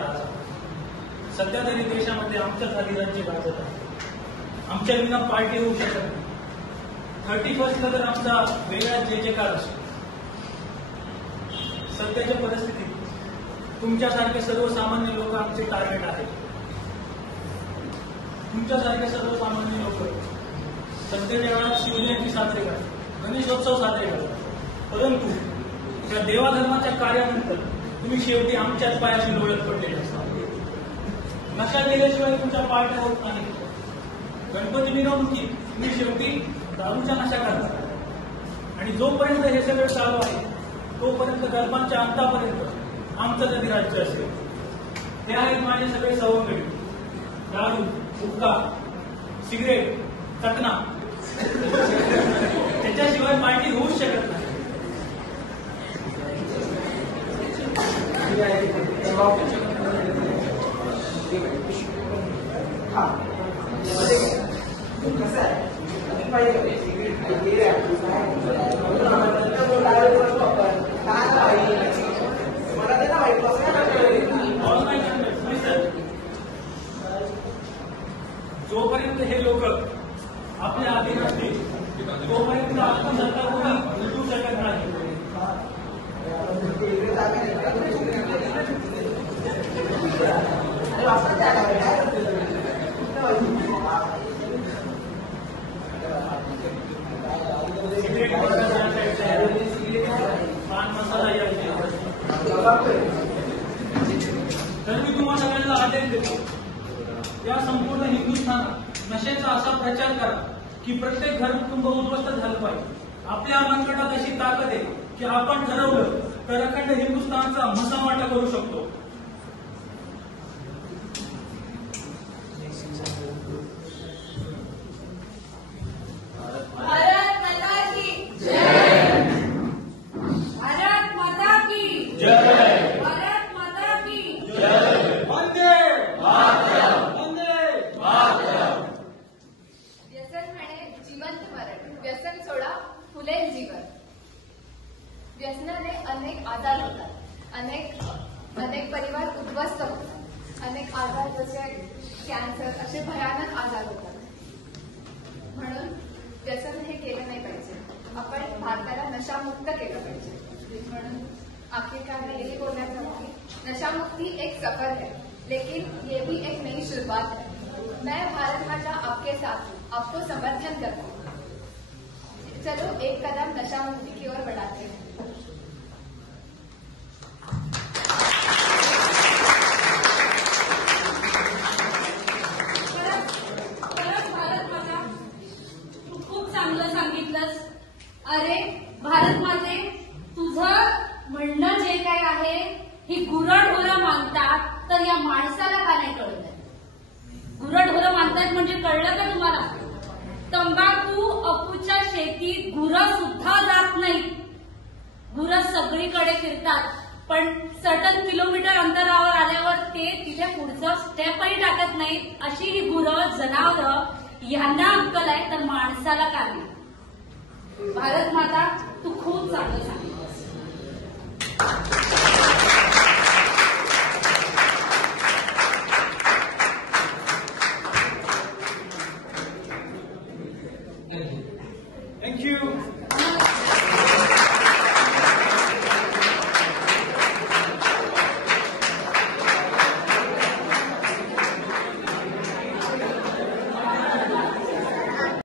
राजा. सध्या तरी देशामध्ये आमच्याच हरिराज्य गाजत आहे. आमच्या विना पार्टी होऊ शकत नाही. 31ला तर आमचा वेगळा जयजयकार असतो. सध्याच्या परिस्थितीत तुमच्यासारखे सर्वसामान्य लोक आमचे टार्गेट आहेत. तुमच्यासारखे सर्वसामान्य लोक सध्याच्या काळात शिवजयंती साजरी करतात, गणेशोत्सव साजरे करतात, परंतु त्या देवाधर्माच्या कार्यानंतर तुम्ही शेवटी आमच्याच पायाशी लोळत पडलेले असतात. नशा केल्याशिवाय तुमच्या पार्ट्या होत नाही. गणपती मिरवणुकीत तुम्ही शेवटी दारूच्या नशा करता. आणि जोपर्यंत हे सगळं चालू आहे तोपर्यंत गरबांच्या अंतापर्यंत आमचं कधी राज्य असेल. हे आहेत माझे सगळे सवंगडी. दारू, हुक्का, सिगरेट, चकना त्याच्याशिवाय पार्टी होऊच शकत नाही. जोपर्यंत हे लोक आपल्या अधीन असतील तोपर्यंत आपण सरकार कोणी लुटू शकत नाही. पान मसाला तर मी तुम्हाला सगळ्यांना आदेश देतो, या संपूर्ण हिंदुस्थानात नशेचा असा प्रचार करा की प्रत्येक घर कुटुंब उद्ध्वस्त झालं पाहिजे. आपल्या मनगटात अशी ताकद आहे की आपण ठरवलं तर अखंड हिंदुस्थानचा मसामाटा करू शकतो. भारत माता की जय. भारत माता की जय. भारत माता की जय. वंदे मातरम. वंदे मातरम. व्यसन म्हणे जिवंत मरण. व्यसन सोडा फुलेल जीवन. व्यसनाने अनेक आजार होतात. अनेक परिवार उद्ध्वस्त होतात. अनेक आजार जसे कॅन्सर असे भयानक आजार होतात. म्हणून व्यसन हे केलं नाही पाहिजे. आपण भारताला नशामुक्त केलं पाहिजे. म्हणून आखिरकार मैं यही बोलना चाहूंगी, नशामुक्ति एक सफर है लेकिन ये भी एक नई शुरुआत है. मैं भारत माता आपके साथ हूँ, आपको समर्थन करती हूँ. चलो एक कदम नशा मुक्ति की ओर बढ़ाते हैं. भारत माता तू खूप चांगलं सांगितलंस. अरे भारत माते, तुझं म्हणणं जे काय आहे ही गुरढोरं मानतात तर या माणसाला का नाही कळत आहे? गुरढोरं मानतात म्हणजे कळलं का तुम्हाला? तंबाखू अफूच्या शेतीत गुरं सुद्धा जात नाही. गुरं सगळीकडे फिरतात पण सर्टन किलोमीटर अंतरावर आल्यावर ते तिथे पुढचं स्टेपही टाकत नाहीत. अशी ही गुरं जनावरं यांना अक्कल आहे तर माणसाला का नाही? भारत माता तू खूप चांगलं सांगितलंस. Thank you.